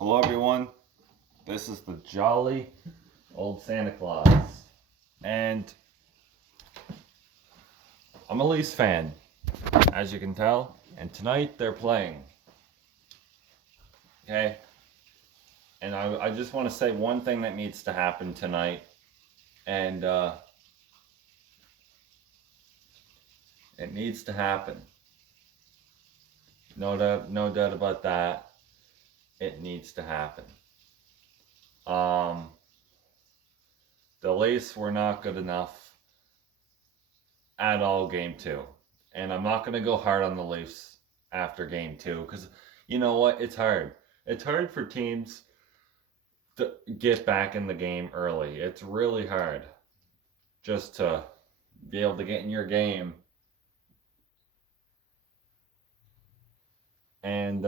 Hello, everyone. This is the Jolly Old Santa Claus, and I'm a Leafs fan, as you can tell. And tonight they're playing. Okay, and I just want to say one thing that needs to happen tonight, and it needs to happen. No doubt about that. It needs to happen. Um, the Leafs were not good enough at all game two. And I'm not going to go hard on the Leafs after game two because you know what? It's hard. It's hard for teams to get back in the game early. It's really hard just to be able to get in your game. And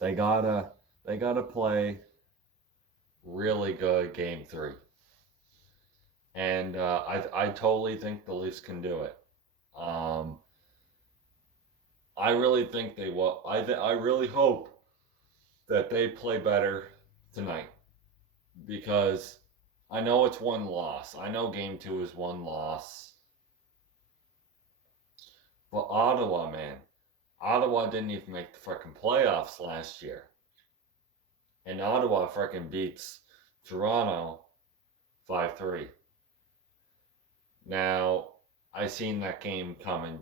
they gotta they gotta play really good game three. And I totally think the Leafs can do it. Um, I really think they will. I really hope that they play better tonight because I know it's one loss. I know game two is one loss. But Ottawa, man, Ottawa didn't even make the freaking playoffs last year. And Ottawa freaking beats Toronto 5-3. Now, I seen that game coming.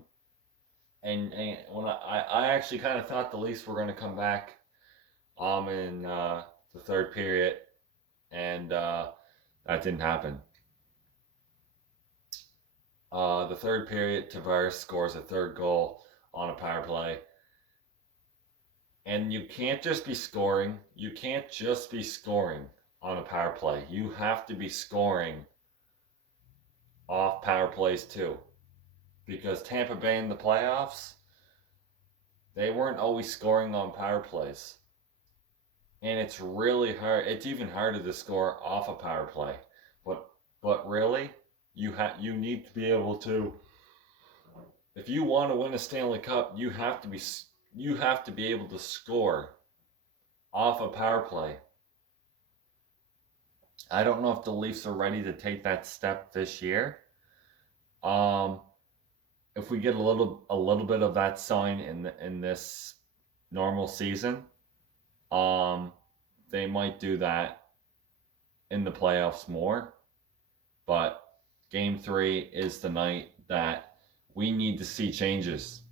And when I actually kind of thought the Leafs were going to come back in the third period. And that didn't happen. The third period, Tavares scores a third goal on a power play. And you can't just be scoring. You can't just be scoring on a power play. You have to be scoring off power plays too. Because Tampa Bay in the playoffs, they weren't always scoring on power plays. And it's really hard. It's even harder to score off a power play. But really, you need to be able to, if you want to win a Stanley Cup, you have to be able to score off a power play. I don't know if the Leafs are ready to take that step this year. If we get a little bit of that sign in this normal season, they might do that in the playoffs more. But game three is the night that we need to see changes.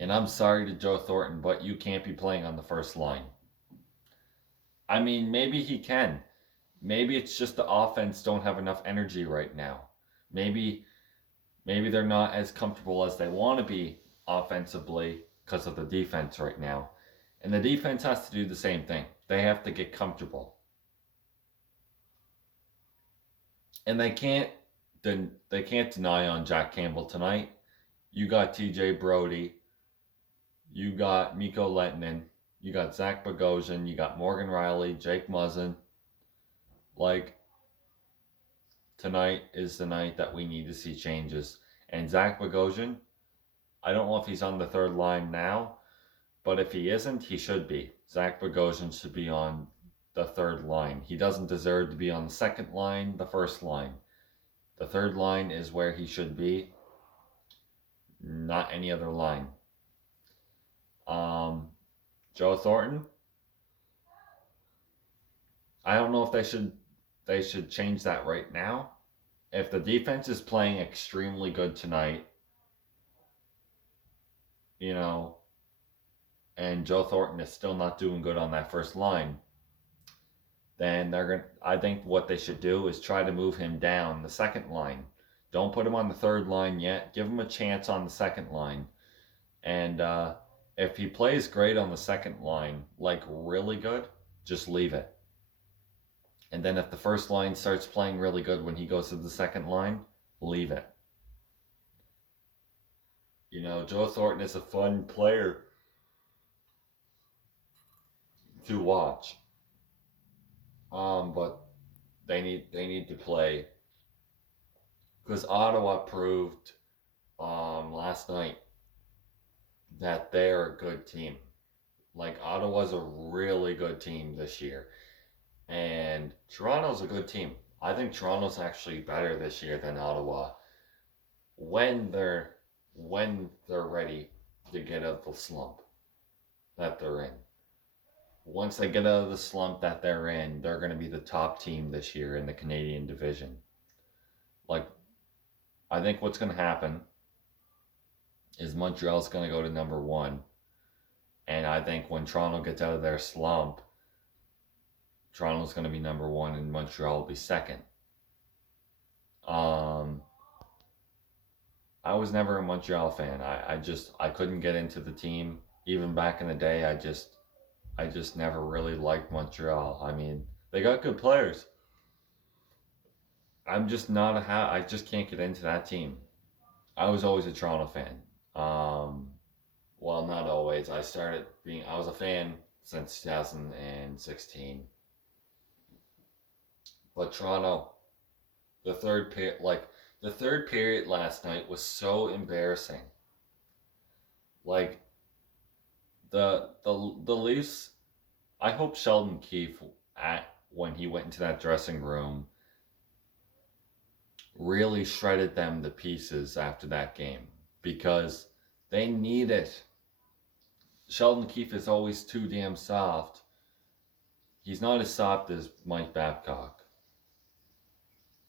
And I'm sorry to Joe Thornton, but you can't be playing on the first line. I mean, maybe he can. Maybe it's just the offense don't have enough energy right now. Maybe they're not as comfortable as they want to be offensively because of the defense right now. And the defense has to do the same thing. They have to get comfortable. And they can't deny on Jack Campbell tonight. You got TJ Brody, you got Mikko Lehtonen, you got Zach Bogosian, you got Morgan Rielly, Jake Muzzin. Like, tonight is the night that we need to see changes. And Zach Bogosian, I don't know if he's on the third line now, but if he isn't, he should be. Zach Bogosian should be on the third line. He doesn't deserve to be on the second line, the first line. The third line is where he should be, not any other line. Joe Thornton, I don't know if they should change that right now. If the defense is playing extremely good tonight, you know, and Joe Thornton is still not doing good on that first line, then I think what they should do is try to move him down the second line. Don't put him on the third line yet. Give him a chance on the second line. And if he plays great on the second line, like really good, just leave it. And then if the first line starts playing really good when he goes to the second line, leave it. You know, Joe Thornton is a fun player to watch. But they need to play because Ottawa proved last night that they're a good team. Like Ottawa's a really good team this year, and Toronto's a good team. I think Toronto's actually better this year than Ottawa when they're ready to get out of the slump that they're in. Once they get out of the slump that they're in, they're going to be the top team this year in the Canadian division. Like, I think what's going to happen is Montreal's going to go to number one. And I think when Toronto gets out of their slump, Toronto's going to be number one and Montreal will be second. I was never a Montreal fan. I couldn't get into the team. Even back in the day, I just never really liked Montreal. I mean, they got good players. I'm just not I just can't get into that team. I was always a Toronto fan. Well, not always. I was a fan since 2016. But Toronto, the third period last night was so embarrassing. Like the Leafs, I hope Sheldon Keefe when he went into that dressing room really shredded them to pieces after that game because they need it. Sheldon Keefe is always too damn soft. He's not as soft as Mike Babcock,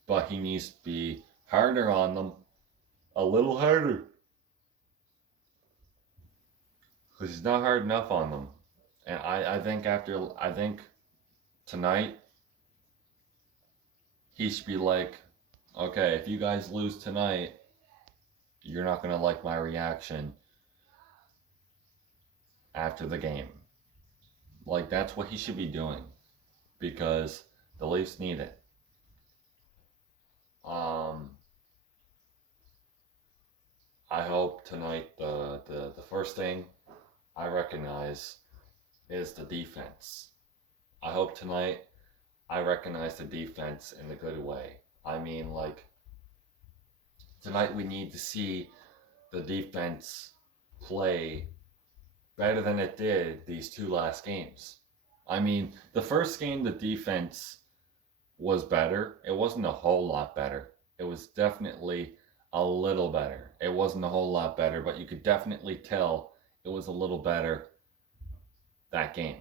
but he needs to be harder on them, a little harder, because he's not hard enough on them. And I think tonight he should be like, okay, if you guys lose tonight, you're not gonna like my reaction after the game. Like that's what he should be doing because the Leafs need it. I hope tonight the first thing I recognize is the defense. I hope tonight I recognize the defense in a good way. I mean, like, tonight we need to see the defense play better than it did these two last games. I mean, the first game, the defense was better. It wasn't a whole lot better. It was definitely a little better. It wasn't a whole lot better, but you could definitely tell it was a little better that game.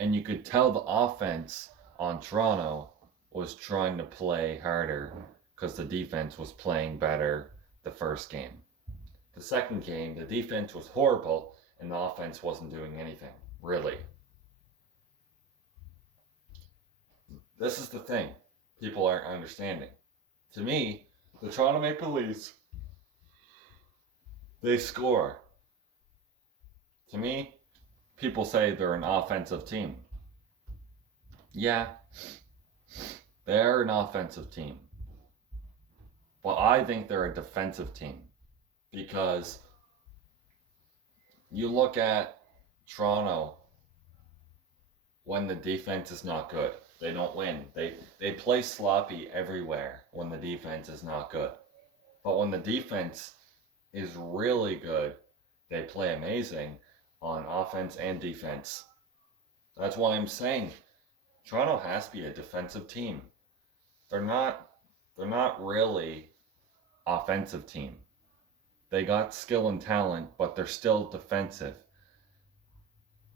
And you could tell the offense on Toronto was trying to play harder because the defense was playing better the first game. The second game, the defense was horrible and the offense wasn't doing anything, really. This is the thing people aren't understanding. To me, the Toronto Maple Leafs, they score. To me, people say they're an offensive team. Yeah, they're an offensive team. But I think they're a defensive team because you look at Toronto when the defense is not good. They don't win. They play sloppy everywhere when the defense is not good. But when the defense is really good, they play amazing on offense and defense. That's why I'm saying Toronto has to be a defensive team. They're not really offensive team. They got skill and talent, but they're still defensive.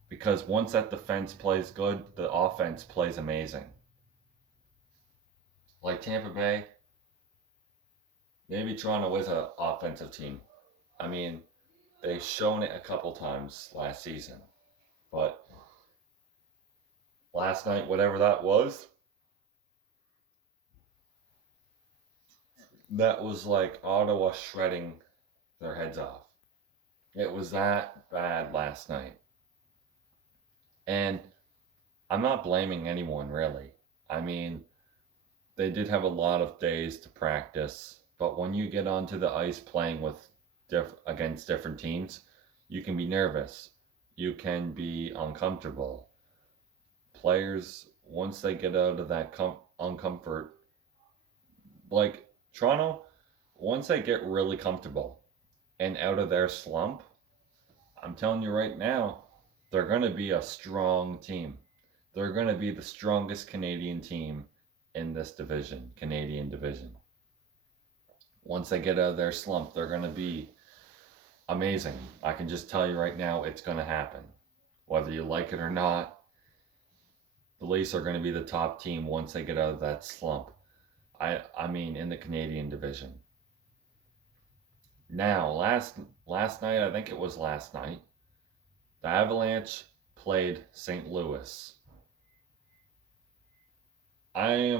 Because once that defense plays good, the offense plays amazing. Like Tampa Bay, maybe Toronto is an offensive team. I mean, they've shown it a couple times last season. But last night, whatever that was like Ottawa shredding their heads off. It was that bad last night. And I'm not blaming anyone really. I mean, they did have a lot of days to practice, but when you get onto the ice playing with against different teams, you can be nervous. You can be uncomfortable. Players, once they get out of that uncomfort, Like Toronto, once they get really comfortable and out of their slump, I'm telling you right now, they're going to be a strong team. They're going to be the strongest Canadian team in this division, Canadian division. Once they get out of their slump, they're going to be amazing. I can just tell you right now, it's going to happen. Whether you like it or not, the Leafs are going to be the top team once they get out of that slump. I mean, in the Canadian division. Now, last night, I think it was last night, the Avalanche played St. Louis. I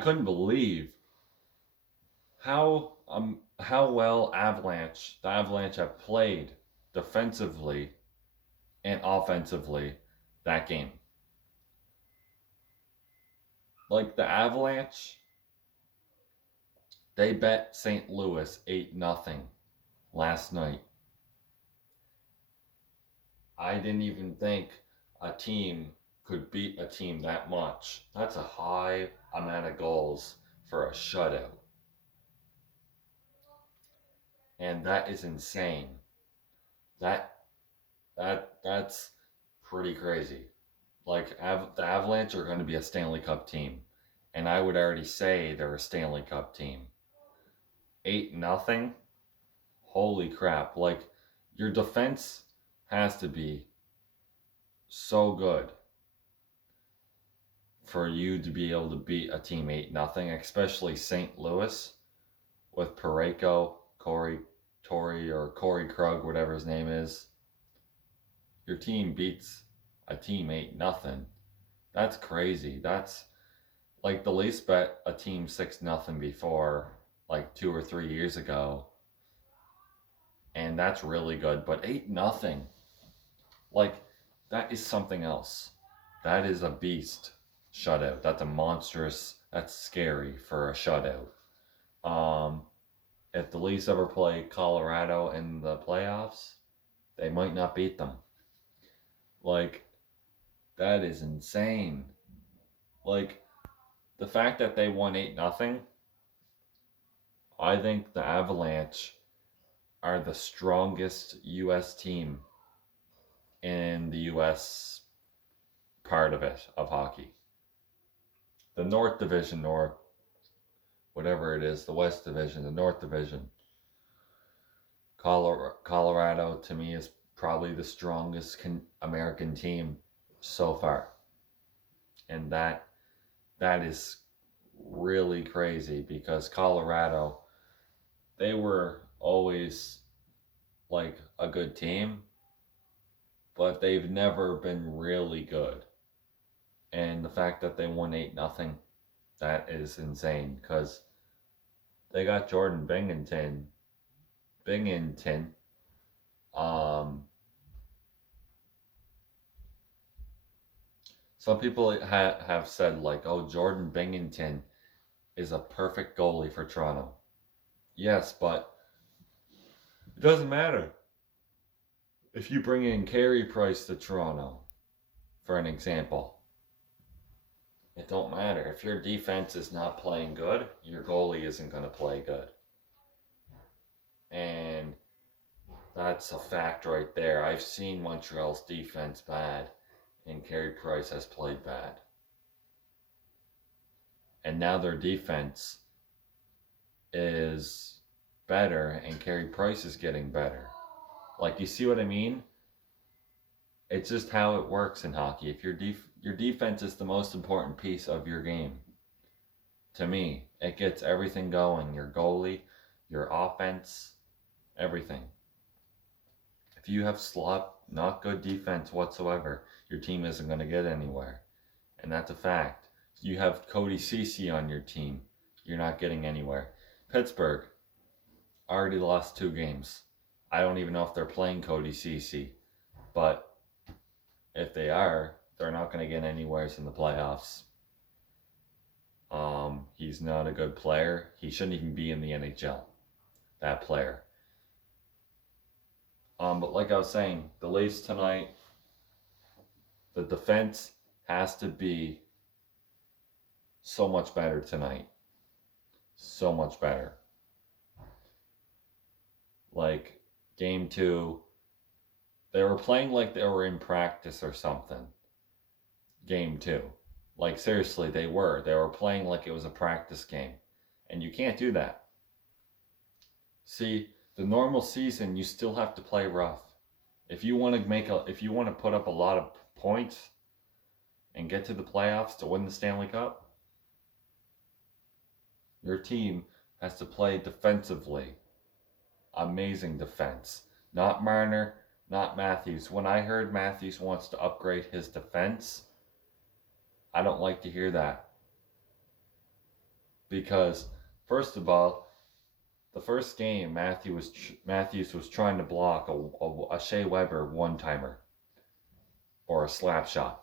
couldn't believe how well the Avalanche have played defensively and offensively that game. Like the Avalanche, they bet St. Louis 8-0 last night. I didn't even think a team could beat a team that much. That's a high amount of goals for a shutout. And that is insane. That that's pretty crazy. Like the Avalanche are going to be a Stanley Cup team, and I would already say they're a Stanley Cup team. 8-0. Holy crap! Like your defense has to be so good for you to be able to beat a team 8-0, especially St. Louis with Parayko, Corey Krug, whatever his name is. Your team beats a team 8-0. That's crazy. That's like the Leafs bet a team 6-0 before, like 2 or 3 years ago. And that's really good. But 8-0, like that is something else. That is a beast shutout. That's a monstrous, that's scary for a shutout. If the Leafs ever play Colorado in the playoffs, they might not beat them. Like, that is insane. Like, the fact that they won 8-0, I think the Avalanche are the strongest U.S. team in the U.S. part of it, of hockey. The North Division, or whatever it is, the West Division, the North Division. Colorado, to me, is probably the strongest American team so far. And that is really crazy because Colorado, they were always like a good team, but they've never been really good. And the fact that they won 8-0, that is insane because they got Jordan Binnington. Um, some people have said like, oh, Jordan Binnington is a perfect goalie for Toronto. Yes, but it doesn't matter. If you bring in Carey Price to Toronto, for an example, it don't matter. If your defense is not playing good, your goalie isn't going to play good. And that's a fact right there. I've seen Montreal's defense bad, and Carey Price has played bad. And now their defense is better, and Carey Price is getting better. Like, you see what I mean? It's just how it works in hockey. If your defense is the most important piece of your game, to me, it gets everything going. Your goalie, your offense, everything. If you have not good defense whatsoever, your team isn't going to get anywhere. And that's a fact. You have Cody Ceci on your team, you're not getting anywhere. Pittsburgh already lost 2 games. I don't even know if they're playing Cody Ceci, but if they are, they're not going to get anywhere in the playoffs. He's not a good player. He shouldn't even be in the NHL, that player. But like I was saying, the Leafs tonight, the defense has to be so much better tonight. so much better. Like game 2, they were playing like they were in practice or something. Game 2. Like seriously, they were. They were playing like it was a practice game. And you can't do that. See, the normal season you still have to play rough. If you want to put up a lot of points and get to the playoffs to win the Stanley Cup, your team has to play defensively. Amazing defense. Not Marner, not Matthews. When I heard Matthews wants to upgrade his defense, I don't like to hear that. Because, first of all, the first game, Matthews was trying to block a Shea Weber one-timer or a slap shot.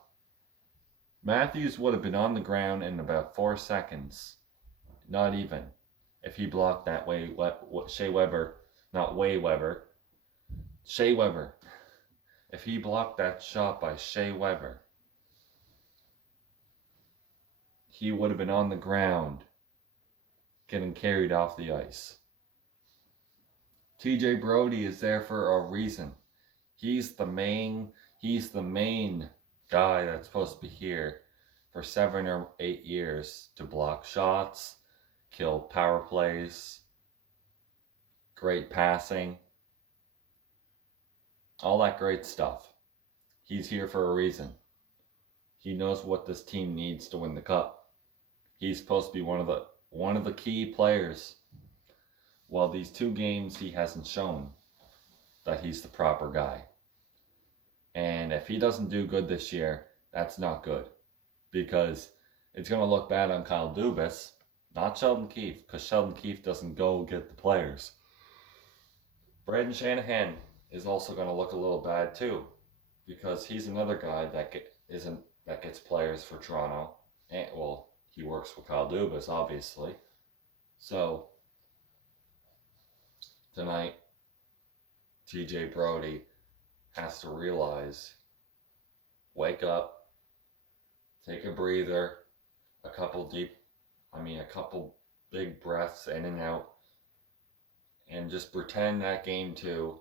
Matthews would have been on the ground in about 4 seconds, not even, if he blocked that Shea Weber, not Way Weber, Shea Weber. If he blocked that shot by Shea Weber, he would have been on the ground getting carried off the ice. TJ Brodie is there for a reason. He's the main guy that's supposed to be here for 7 or 8 years to block shots, kill power plays, great passing, all that great stuff. He's here for a reason. He knows what this team needs to win the cup. He's supposed to be one of the key players. Well, these 2 games he hasn't shown that he's the proper guy. And if he doesn't do good this year, that's not good. Because it's going to look bad on Kyle Dubas, not Sheldon Keefe, because Sheldon Keefe doesn't go get the players. Brendan Shanahan is also going to look a little bad too, because he's another guy that gets players for Toronto. And, well, he works with Kyle Dubas, obviously. So, tonight, TJ Brodie has to realize, wake up, take a breather, a couple big breaths in and out, and just pretend that game 2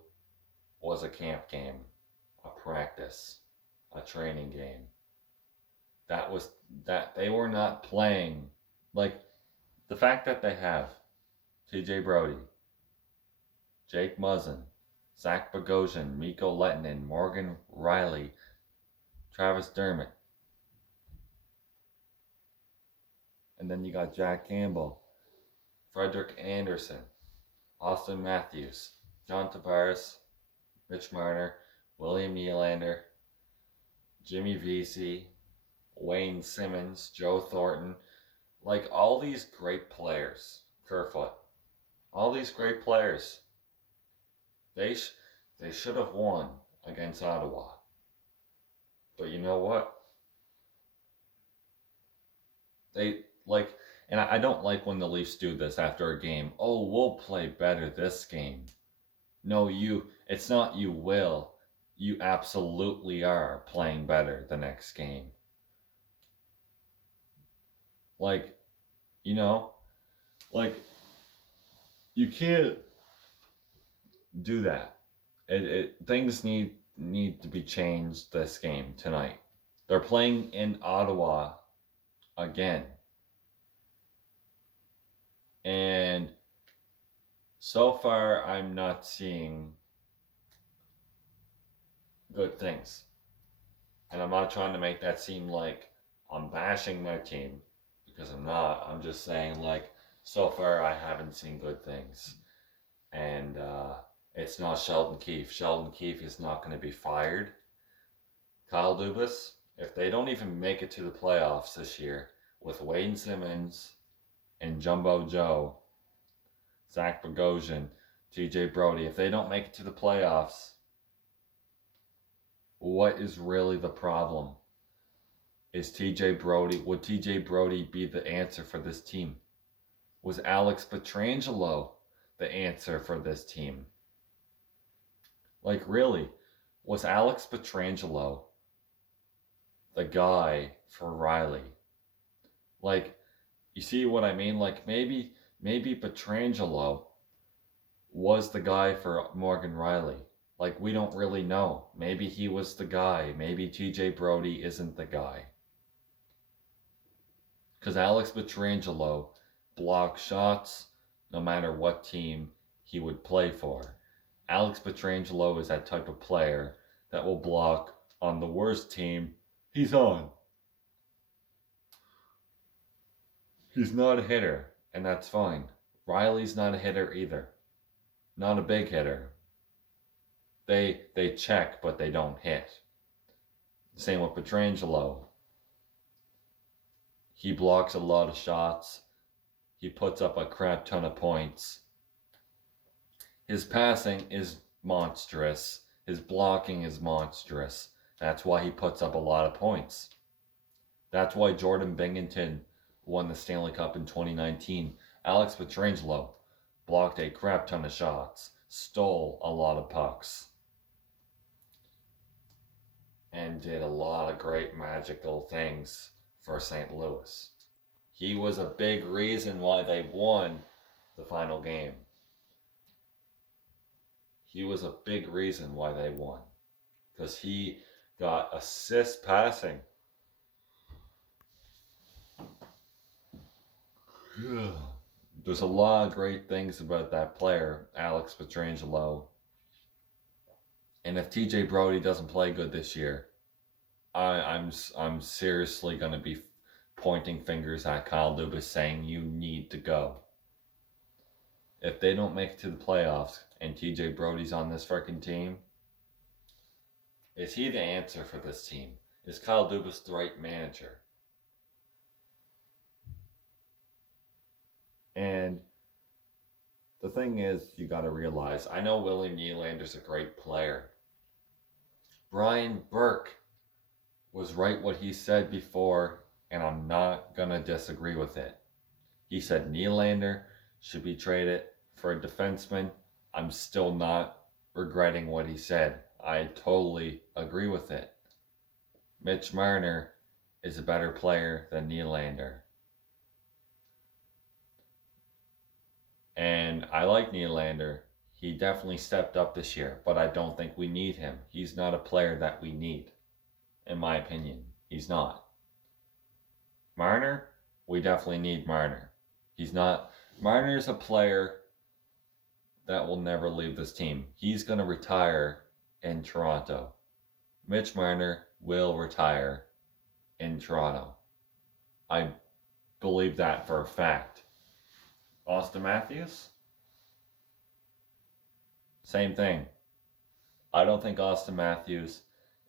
was a camp game, a practice, a training game. That they were not playing, like the fact that they have TJ Brodie, Jake Muzzin, Zach Bogosian, Mikko Lehtonen, Morgan Rielly, Travis Dermott. And then you got Jack Campbell, Frederik Andersen, Austin Matthews, John Tavares, Mitch Marner, William Nylander, Jimmy Vesey, Wayne Simmons, Joe Thornton. Like all these great players, Kerfoot, all these great players, they should have won against Ottawa. But you know what? And I don't like when the Leafs do this after a game. Oh, we'll play better this game. No, it's not you will. You absolutely are playing better the next game. Like, you can't do that. Things need to be changed this game tonight. They're playing in Ottawa again. And so far, I'm not seeing good things. And I'm not trying to make that seem like I'm bashing my team, because I'm not. I'm just saying, like, so far I haven't seen good things. And it's not Sheldon Keefe. Sheldon Keefe is not going to be fired. Kyle Dubas, if they don't even make it to the playoffs this year with Wayne Simmons and Jumbo Joe, Zach Bogosian, TJ Brodie, if they don't make it to the playoffs, what is really the problem? Would TJ Brodie be the answer for this team? Was Alex Pietrangelo the answer for this team? Like, really, was Alex Pietrangelo the guy for Rielly? Like, you see what I mean? Like, maybe maybe Pietrangelo was the guy for Morgan Riley. Like, we don't really know. Maybe he was the guy. Maybe TJ Brody isn't the guy. Because Alex Pietrangelo blocked shots no matter what team he would play for. Alex Pietrangelo is that type of player that will block on the worst team he's on. He's not a hitter, and that's fine. Riley's not a hitter either. Not a big hitter. They check, but they don't hit. Same with Pietrangelo. He blocks a lot of shots. He puts up a crap ton of points. His passing is monstrous. His blocking is monstrous. That's why he puts up a lot of points. That's why Jordan Binghamton won the Stanley Cup in 2019. Alex Pietrangelo blocked a crap ton of shots, stole a lot of pucks, and did a lot of great magical things for St. Louis. He was a big reason why they won the final game. He was a big reason why they won. Because he got assist passing. There's a lot of great things about that player, Alex Pietrangelo. And if TJ Brody doesn't play good this year, I'm seriously going to be pointing fingers at Kyle Dubas saying you need to go. If they don't make it to the playoffs and TJ Brody's on this freaking team, is he the answer for this team? Is Kyle Dubas the right manager? And the thing is, you got to realize, I know William Nylander's a great player. Brian Burke was right what he said before, and I'm not going to disagree with it. He said Nylander should be traded for a defenseman. I'm still not regretting what he said. I totally agree with it. Mitch Marner is a better player than Nylander. And I like Nylander. He definitely stepped up this year, but I don't think we need him. He's not a player that we need, in my opinion. He's not. Marner, we definitely need Marner. He's not. Marner's a player that will never leave this team. He's going to retire in Toronto. Mitch Marner will retire in Toronto. I believe that for a fact. Auston Matthews? Same thing. I don't think Auston Matthews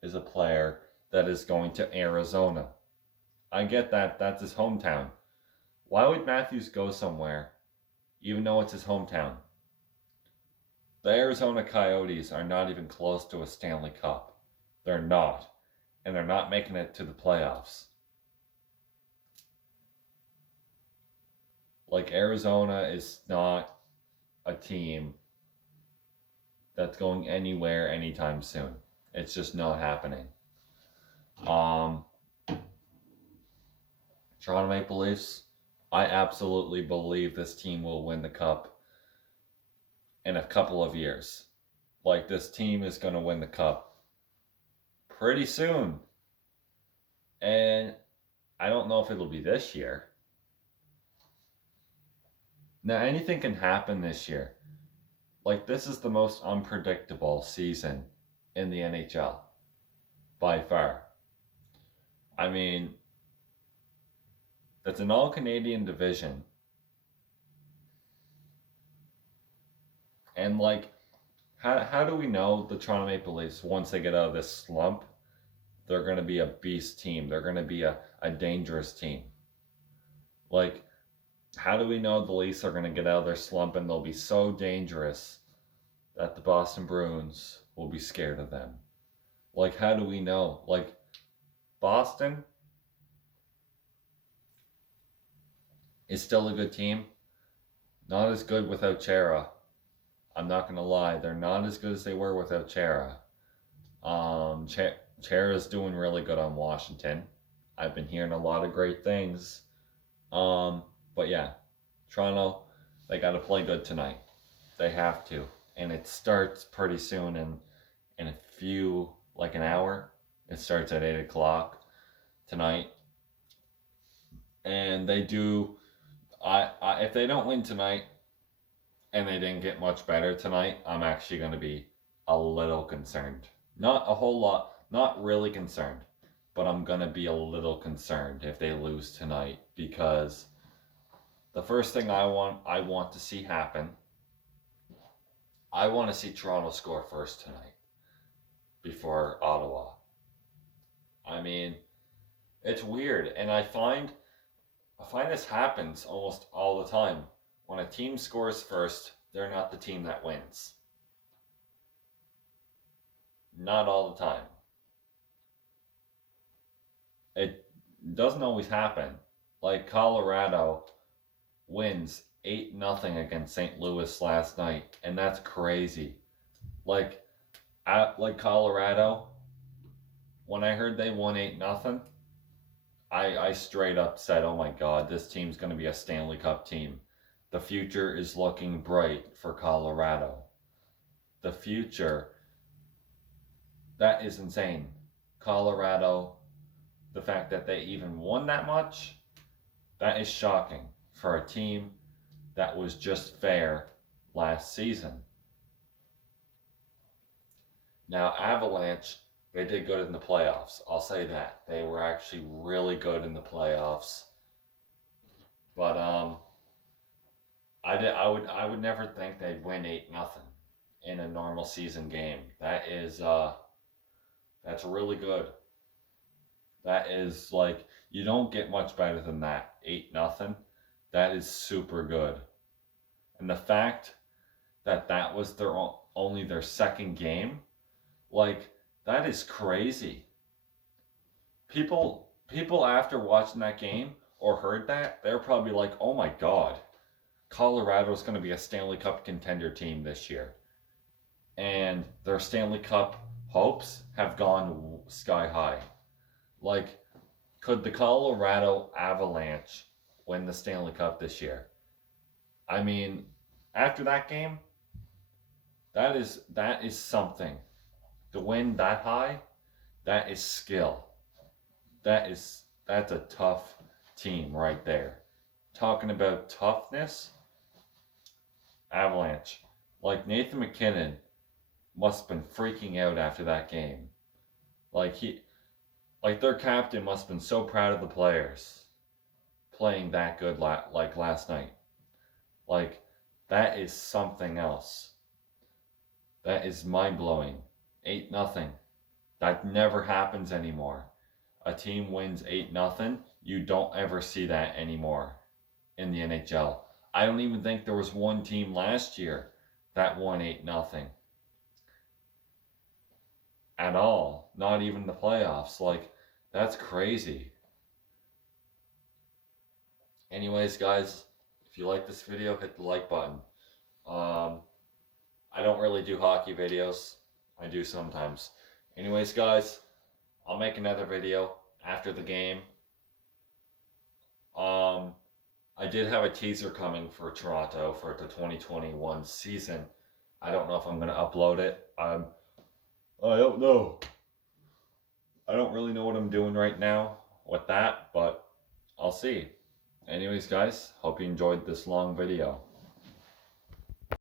is a player that is going to Arizona. I get that. That's his hometown. Why would Matthews go somewhere, even though it's his hometown? The Arizona Coyotes are not even close to a Stanley Cup. They're not. And they're not making it to the playoffs. Like, Arizona is not a team that's going anywhere anytime soon. It's just not happening. Toronto Maple Leafs, I absolutely believe this team will win the cup in a couple of years. Like, this team is going to win the cup pretty soon. And I don't know if it'll be this year. Now, anything can happen this year. Like, this is the most unpredictable season in the NHL. By far. I mean, it's an all-Canadian division. And, like, how do we know the Toronto Maple Leafs, once they get out of this slump, they're going to be a beast team. They're going to be a dangerous team. Like, how do we know the Leafs are going to get out of their slump and they'll be so dangerous that the Boston Bruins will be scared of them? Like, how do we know? Like, Boston is still a good team. Not as good without Chara. I'm not going to lie. They're not as good as they were without Chara. Chara's doing really good on Washington. I've been hearing a lot of great things. But yeah, Toronto, They got to play good tonight. They have to. And it starts pretty soon in a few, like an hour. It starts at 8 o'clock tonight. And they do, if they don't win tonight and they didn't get much better tonight, I'm actually going to be a little concerned. Not a whole lot, not really concerned, but I'm going to be a little concerned if they lose tonight, because the first thing I want to see happen, I want to see Toronto score first tonight before Ottawa. I mean, it's weird, and I find this happens almost all the time. When a team scores first, they're not the team that wins. Not all the time. It doesn't always happen. Like Colorado wins 8-0 against St. Louis last night, and that's crazy. Like Colorado, when I heard they won 8-0, I straight up said, "Oh my God, this team's going to be a Stanley Cup team. The future is looking bright for Colorado. The future, that is insane. Colorado, the fact that they even won that much, that is shocking for a team that was just fair last season." Now, Avalanche, they did good in the playoffs. I'll say that. They were actually really good in the playoffs. But I would never think they'd win 8-0 in a normal season game. That is that's really good. That is, like, you don't get much better than that. 8-0. That is super good. And the fact that that was only their second game, like, that is crazy. People after watching that game or heard that, they're probably like, "Oh my God, Colorado's going to be a Stanley Cup contender team this year." And their Stanley Cup hopes have gone sky high. Like, could the Colorado Avalanche win the Stanley Cup this year? I mean, after that game, that is something. To win that high, that is skill. That's a tough team right there. Talking about toughness, Avalanche. Like, Nathan MacKinnon must have been freaking out after that game. Like, their captain must have been so proud of the players playing that good like last night. Like, that is something else. That is mind-blowing. 8-0. That never happens anymore. A team wins 8-0. You don't ever see that anymore in the NHL. I don't even think there was one team last year that won 8-0. At all. Not even the playoffs. Like, that's crazy. Anyways, guys, if you like this video, hit the like button. I don't really do hockey videos. I do sometimes. Anyways, guys, I'll make another video after the game. I did have a teaser coming for Toronto for the 2021 season. I don't know if I'm going to upload it. I don't know. I don't really know what I'm doing right now with that, but I'll see. Anyways, guys, hope you enjoyed this long video.